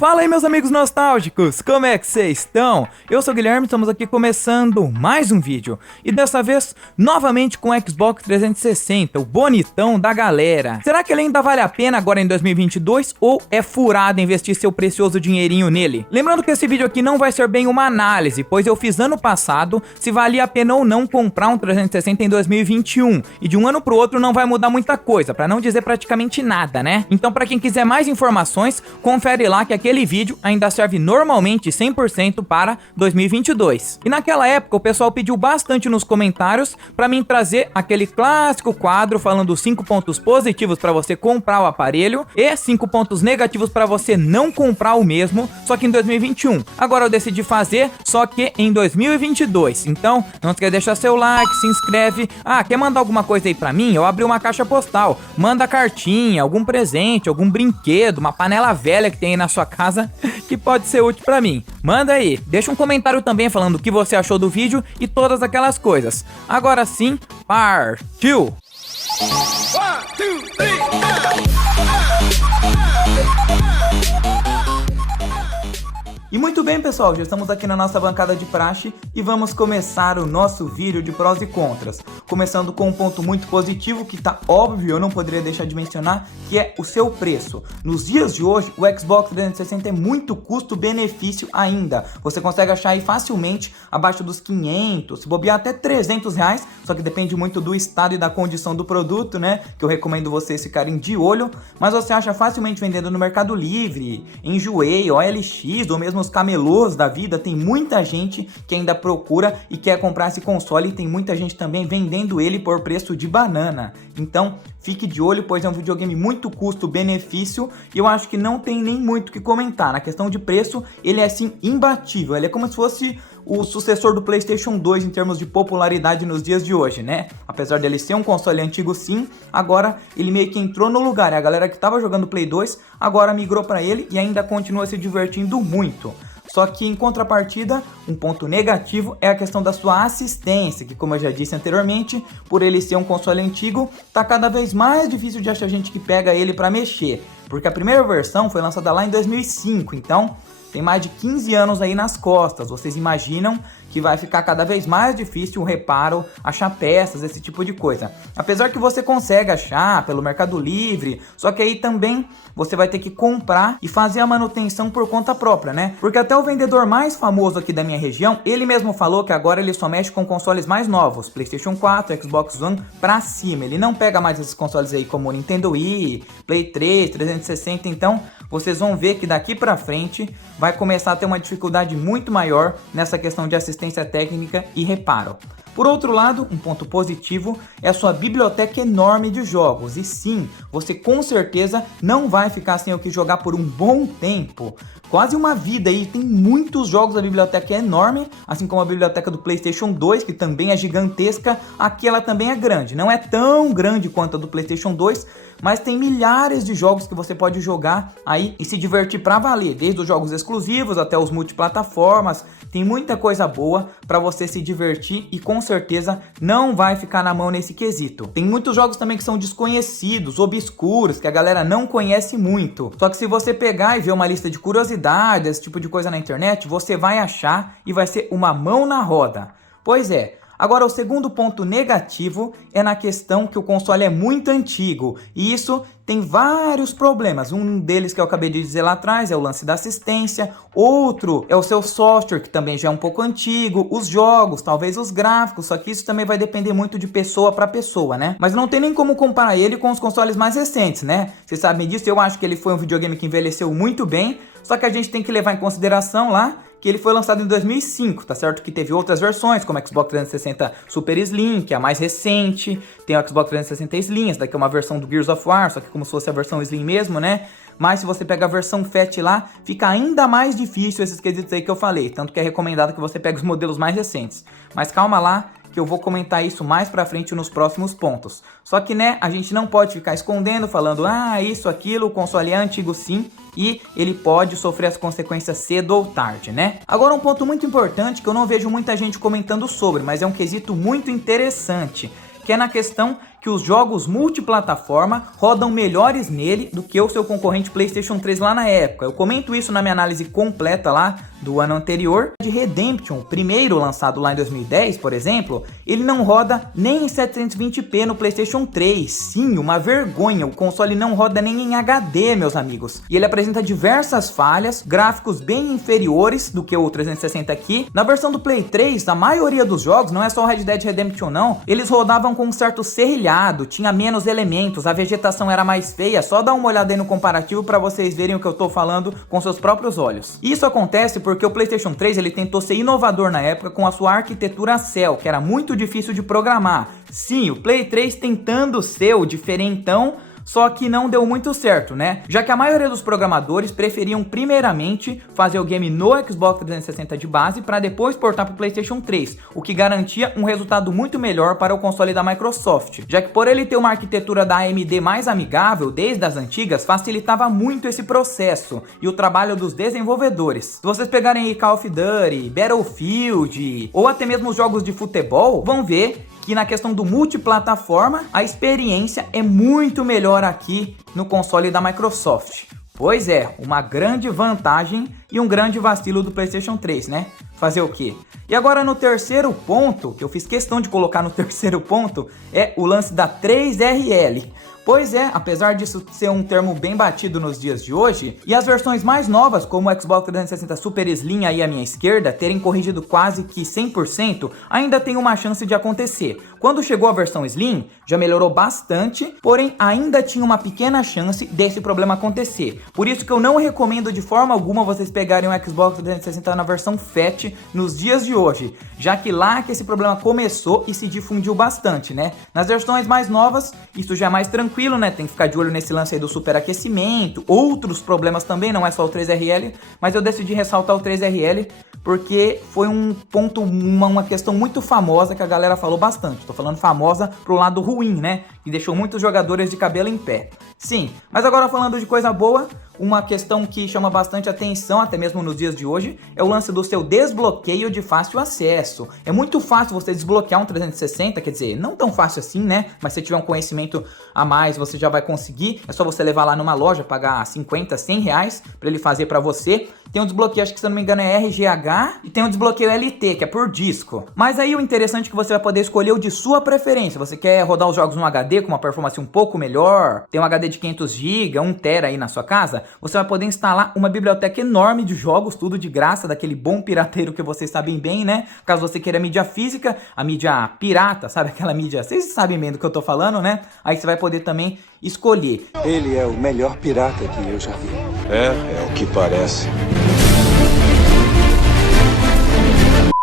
Fala aí, meus amigos nostálgicos, como é que vocês estão? Eu sou o Guilherme, estamos aqui começando mais um vídeo. E dessa vez, novamente com o Xbox 360, o bonitão da galera. Será que ele ainda vale a pena agora em 2022 ou é furado investir seu precioso dinheirinho nele? Lembrando que esse vídeo aqui não vai ser bem uma análise, pois eu fiz ano passado se valia a pena ou não comprar um 360 em 2021. E de um ano pro outro não vai mudar muita coisa, pra não dizer praticamente nada, né? Então pra quem quiser mais informações, confere lá que aquele vídeo ainda serve normalmente 100% para 2022. E naquela época o pessoal pediu bastante nos comentários para mim trazer aquele clássico quadro falando 5 pontos positivos para você comprar o aparelho e 5 pontos negativos para você não comprar o mesmo, só que em 2021. Agora eu decidi fazer, só que em 2022. Então não esquece de deixar seu like, se inscreve. Ah, quer mandar alguma coisa aí para mim? Eu abri uma caixa postal. Manda cartinha, algum presente, algum brinquedo, uma panela velha que tem aí na sua casa que pode ser útil pra mim. Manda aí, deixa um comentário também falando o que você achou do vídeo e todas aquelas coisas. Agora sim, partiu! 1, 2, 3, E muito bem, pessoal, já estamos aqui na nossa bancada de praxe e vamos começar o nosso vídeo de prós e contras. Começando com um ponto muito positivo que tá óbvio, eu não poderia deixar de mencionar, que é o seu preço. Nos dias de hoje, o Xbox 360 é muito custo-benefício ainda. Você consegue achar aí facilmente abaixo dos 500, se bobear até 300 reais, só que depende muito do estado e da condição do produto, né? Que eu recomendo vocês ficarem de olho, mas você acha facilmente vendendo no Mercado Livre, em Enjoei, OLX, ou mesmo os camelôs da vida. Tem muita gente que ainda procura e quer comprar esse console e tem muita gente também vendendo ele por preço de banana. Então fique de olho, pois é um videogame muito custo-benefício e eu acho que não tem nem muito o que comentar. Na questão de preço, ele é assim imbatível, ele é como se fosse o sucessor do PlayStation 2 em termos de popularidade nos dias de hoje, né? Apesar dele ser um console antigo sim, agora ele meio que entrou no lugar, a galera que estava jogando Play 2 agora migrou para ele e ainda continua se divertindo muito. Só que em contrapartida, um ponto negativo é a questão da sua assistência, que como eu já disse anteriormente, por ele ser um console antigo, tá cada vez mais difícil de achar gente que pega ele para mexer, porque a primeira versão foi lançada lá em 2005, então tem mais de 15 anos aí nas costas. Vocês imaginam que vai ficar cada vez mais difícil o reparo, achar peças, esse tipo de coisa. Apesar que você consegue achar pelo Mercado Livre, só que aí também você vai ter que comprar e fazer a manutenção por conta própria, né? Porque até o vendedor mais famoso aqui da minha região, ele mesmo falou que agora ele só mexe com consoles mais novos, PlayStation 4, Xbox One pra cima. Ele não pega mais esses consoles aí como Nintendo Wii, Play 3, 360, então vocês vão ver que daqui pra frente vai começar a ter uma dificuldade muito maior nessa questão de assistência técnica e reparo. Por outro lado, um ponto positivo é a sua biblioteca enorme de jogos. E sim, você com certeza não vai ficar sem o que jogar por um bom tempo. Quase uma vida aí, tem muitos jogos, a biblioteca é enorme, assim como a biblioteca do PlayStation 2, que também é gigantesca. Aqui ela também é grande, não é tão grande quanto a do PlayStation 2, mas tem milhares de jogos que você pode jogar aí e se divertir pra valer, desde os jogos exclusivos até os multiplataformas. Tem muita coisa boa pra você se divertir e com certeza não vai ficar na mão nesse quesito. Tem muitos jogos também que são desconhecidos, obscuros, que a galera não conhece muito. Só que se você pegar e ver uma lista de curiosidades, esse tipo de coisa na internet, você vai achar e vai ser uma mão na roda. Pois é. Agora, o segundo ponto negativo é na questão que o console é muito antigo e isso tem vários problemas. Um deles que eu acabei de dizer lá atrás é o lance da assistência, outro é o seu software, que também já é um pouco antigo, os jogos, talvez os gráficos, só que isso também vai depender muito de pessoa para pessoa, né? Mas não tem nem como comparar ele com os consoles mais recentes, né? Vocês sabem disso, eu acho que ele foi um videogame que envelheceu muito bem, só que a gente tem que levar em consideração lá que ele foi lançado em 2005, tá certo? Que teve outras versões, como o Xbox 360 Super Slim, que é a mais recente, tem o Xbox 360 Slim, essa daqui é uma versão do Gears of War, só que como se fosse a versão Slim mesmo, né? Mas se você pega a versão Fat lá, fica ainda mais difícil esses quesitos aí que eu falei, tanto que é recomendado que você pegue os modelos mais recentes. Mas calma lá, que eu vou comentar isso mais pra frente nos próximos pontos. Só que, né, a gente não pode ficar escondendo, falando, isso, aquilo, o console é antigo sim, e ele pode sofrer as consequências cedo ou tarde, né? Agora um ponto muito importante que eu não vejo muita gente comentando sobre, mas é um quesito muito interessante, que é na questão que os jogos multiplataforma rodam melhores nele do que o seu concorrente PlayStation 3 lá na época. Eu comento isso na minha análise completa lá do ano anterior. De Redemption, primeiro lançado lá em 2010, por exemplo, ele não roda nem em 720p no PlayStation 3. Sim, uma vergonha, o console não roda nem em HD, meus amigos. E ele apresenta diversas falhas, gráficos bem inferiores do que o 360 aqui. Na versão do Play 3, a maioria dos jogos, não é só o Red Dead Redemption não, eles rodavam com um certo serrilhado, tinha menos elementos, a vegetação era mais feia. Só dá uma olhada aí no comparativo para vocês verem o que eu tô falando com seus próprios olhos. Isso acontece porque o PlayStation 3 ele tentou ser inovador na época com a sua arquitetura Cell, que era muito difícil de programar. Sim, o Play 3 tentando ser o diferentão, só que não deu muito certo, né? Já que a maioria dos programadores preferiam primeiramente fazer o game no Xbox 360 de base para depois portar para o PlayStation 3, o que garantia um resultado muito melhor para o console da Microsoft, já que por ele ter uma arquitetura da AMD mais amigável desde as antigas, facilitava muito esse processo e o trabalho dos desenvolvedores. Se vocês pegarem aí Call of Duty, Battlefield ou até mesmo os jogos de futebol, vão ver que na questão do multiplataforma, a experiência é muito melhor aqui no console da Microsoft. Pois é, uma grande vantagem e um grande vacilo do PlayStation 3, né? Fazer o quê? E agora no terceiro ponto, que eu fiz questão de colocar no terceiro ponto, é o lance da 3RL. Pois é, apesar disso ser um termo bem batido nos dias de hoje, e as versões mais novas, como o Xbox 360 Super Slim aí à minha esquerda, terem corrigido quase que 100%, ainda tem uma chance de acontecer. Quando chegou a versão Slim, já melhorou bastante, porém ainda tinha uma pequena chance desse problema acontecer. Por isso que eu não recomendo de forma alguma vocês pegarem o Xbox 360 na versão Fat nos dias de hoje, já que lá que esse problema começou e se difundiu bastante, né? Nas versões mais novas, isso já é mais tranquilo, né? Tem que ficar de olho nesse lance aí do superaquecimento, outros problemas também, não é só o 3RL, mas eu decidi ressaltar o 3RL porque foi um ponto, uma questão muito famosa que a galera falou bastante. Tô falando famosa pro lado ruim, né? Que deixou muitos jogadores de cabelo em pé. Sim, mas agora falando de coisa boa, uma questão que chama bastante atenção, até mesmo nos dias de hoje, é o lance do seu desbloqueio de fácil acesso. É muito fácil você desbloquear um 360, quer dizer, não tão fácil assim, né? Mas se tiver um conhecimento a mais, você já vai conseguir. É só você levar lá numa loja, pagar 50, 100 reais pra ele fazer pra você. Tem um desbloqueio, acho que se eu não me engano é RGH, e tem um desbloqueio LT, que é por disco. Mas aí o interessante é que você vai poder escolher o de sua preferência. Você quer rodar os jogos no HD com uma performance um pouco melhor, tem um HD de 500 GB, 1 TB aí na sua casa, você vai poder instalar uma biblioteca enorme de jogos, tudo de graça, daquele bom pirateiro que vocês sabem bem, né? Caso você queira mídia física, a mídia pirata, sabe? Aquela mídia, vocês sabem bem do que eu tô falando, né? Aí você vai poder também escolher. Ele é o melhor pirata que eu já vi. É o que parece.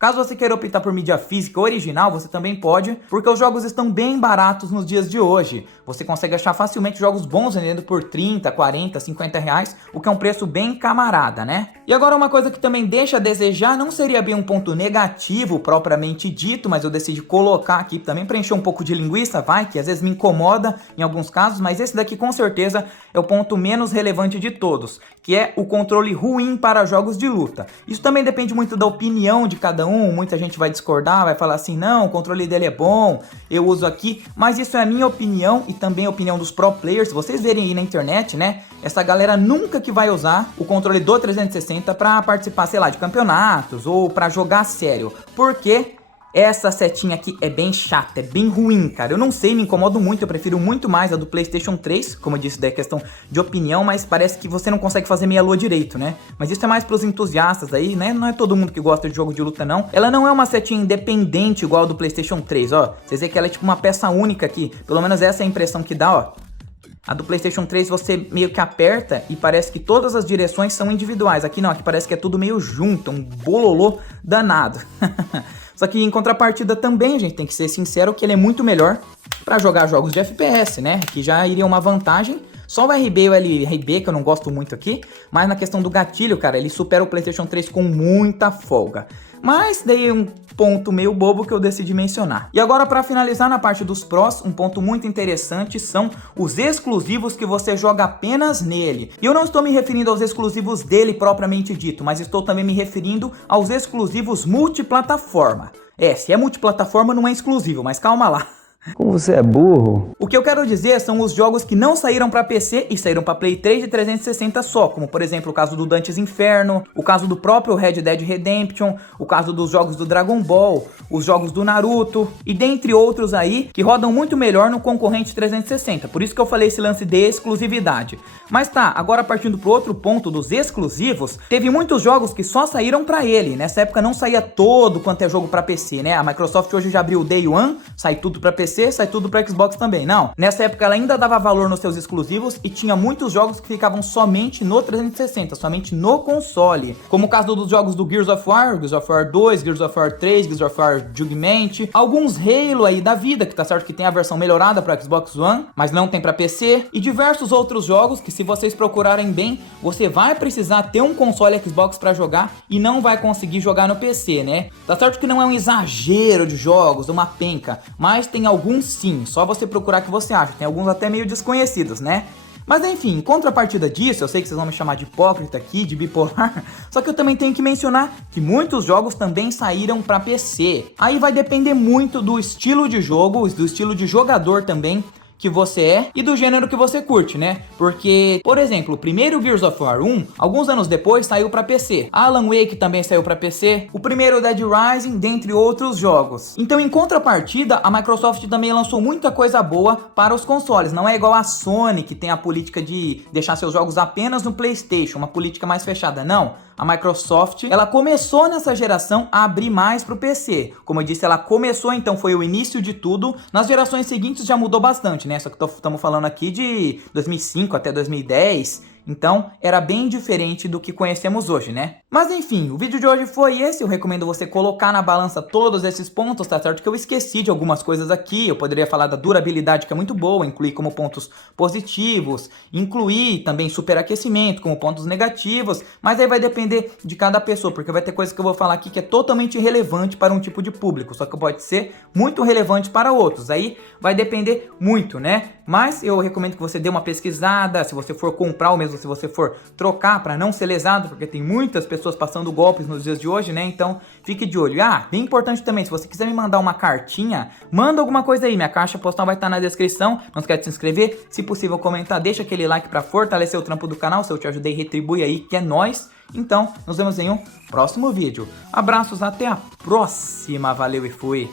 Caso você queira optar por mídia física original, você também pode, porque os jogos estão bem baratos nos dias de hoje. Você consegue achar facilmente jogos bons vendendo por 30, 40, 50 reais, o que é um preço bem camarada, né? E agora uma coisa que também deixa a desejar, não seria bem um ponto negativo propriamente dito, mas eu decidi colocar aqui também para encher um pouco de linguiça, vai, que às vezes me incomoda em alguns casos, mas esse daqui com certeza é o ponto menos relevante de todos, que é o controle ruim para jogos de luta. Isso também depende muito da opinião de cada um, muita gente vai discordar, vai falar assim, não, o controle dele é bom, eu uso aqui, mas isso é a minha opinião e também a opinião dos pro players. Se vocês verem aí na internet, né, essa galera nunca que vai usar o controle do 360 para participar, sei lá, de campeonatos ou para jogar sério, porque essa setinha aqui é bem chata, é bem ruim, cara. Eu não sei, me incomodo muito, eu prefiro muito mais a do PlayStation 3, como eu disse, da questão de opinião, mas parece que você não consegue fazer meia lua direito, né? Mas isso é mais pros entusiastas aí, né? Não é todo mundo que gosta de jogo de luta, não. Ela não é uma setinha independente igual a do PlayStation 3, ó. Vocês veem que ela é tipo uma peça única aqui, pelo menos essa é a impressão que dá, ó. A do PlayStation 3 você meio que aperta e parece que todas as direções são individuais. Aqui não, aqui parece que é tudo meio junto, um bololô danado. Só que em contrapartida também, a gente tem que ser sincero que ele é muito melhor para jogar jogos de FPS, né? Que já iria uma vantagem. Só o RB e o LRB, que eu não gosto muito aqui, mas na questão do gatilho, cara, ele supera o PlayStation 3 com muita folga. Mas daí um ponto meio bobo que eu decidi mencionar. E agora, para finalizar na parte dos prós, um ponto muito interessante são os exclusivos que você joga apenas nele. E eu não estou me referindo aos exclusivos dele propriamente dito, mas estou também me referindo aos exclusivos multiplataforma. Se é multiplataforma não é exclusivo, mas calma lá. Como você é burro. O que eu quero dizer são os jogos que não saíram para PC e saíram para Play 3 e 360 só, como por exemplo o caso do Dante's Inferno, o caso do próprio Red Dead Redemption, o caso dos jogos do Dragon Ball, os jogos do Naruto e dentre outros aí que rodam muito melhor no concorrente 360. Por isso que eu falei esse lance de exclusividade. Mas tá, agora partindo pro outro ponto dos exclusivos, teve muitos jogos que só saíram para ele. Nessa época não saía todo quanto é jogo para PC, né? A Microsoft hoje já abriu o Day One, sai tudo para PC, sai tudo para Xbox também. Não, nessa época ela ainda dava valor nos seus exclusivos e tinha muitos jogos que ficavam somente no 360, somente no console. Como o caso dos jogos do Gears of War 2, Gears of War 3, Gears of War Judgment, alguns Halo aí da vida, que tá certo que tem a versão melhorada para Xbox One, mas não tem para PC, e diversos outros jogos que se vocês procurarem bem, você vai precisar ter um console Xbox para jogar e não vai conseguir jogar no PC, né? Tá certo que não é um exagero de jogos, uma penca, mas tem alguns sim, só você procurar que você acha, tem alguns até meio desconhecidos, né? Mas enfim, em contrapartida disso, eu sei que vocês vão me chamar de hipócrita aqui, de bipolar, só que eu também tenho que mencionar que muitos jogos também saíram para PC. Aí vai depender muito do estilo de jogo, do estilo de jogador também que você é e do gênero que você curte, né? Porque, por exemplo, o primeiro Gears of War 1, alguns anos depois saiu para PC. Alan Wake também saiu para PC. O primeiro Dead Rising, dentre outros jogos. Então, em contrapartida, a Microsoft também lançou muita coisa boa para os consoles. Não é igual a Sony, que tem a política de deixar seus jogos apenas no PlayStation, uma política mais fechada. Não. A Microsoft, ela começou nessa geração a abrir mais pro PC. Como eu disse, ela começou, então foi o início de tudo. Nas gerações seguintes já mudou bastante, né? Só que estamos falando aqui de 2005 até 2010. Então, era bem diferente do que conhecemos hoje, né? Mas enfim, o vídeo de hoje foi esse. Eu recomendo você colocar na balança todos esses pontos, tá certo? Que eu esqueci de algumas coisas aqui. Eu poderia falar da durabilidade, que é muito boa, incluir como pontos positivos, incluir também superaquecimento como pontos negativos, mas aí vai depender de cada pessoa, porque vai ter coisas que eu vou falar aqui que é totalmente irrelevante para um tipo de público, só que pode ser muito relevante para outros. Aí vai depender muito, né? Mas eu recomendo que você dê uma pesquisada, se você for comprar ou mesmo se você for trocar para não ser lesado, porque tem muitas pessoas passando golpes nos dias de hoje, né? Então fique de olho. Ah, bem importante também, se você quiser me mandar uma cartinha, manda alguma coisa aí, minha caixa postal vai estar na descrição. Não esquece de se inscrever, se possível comentar, deixa aquele like para fortalecer o trampo do canal, se eu te ajudei, retribui aí, que é nóis. Então, nos vemos em um próximo vídeo. Abraços, até a próxima, valeu e fui!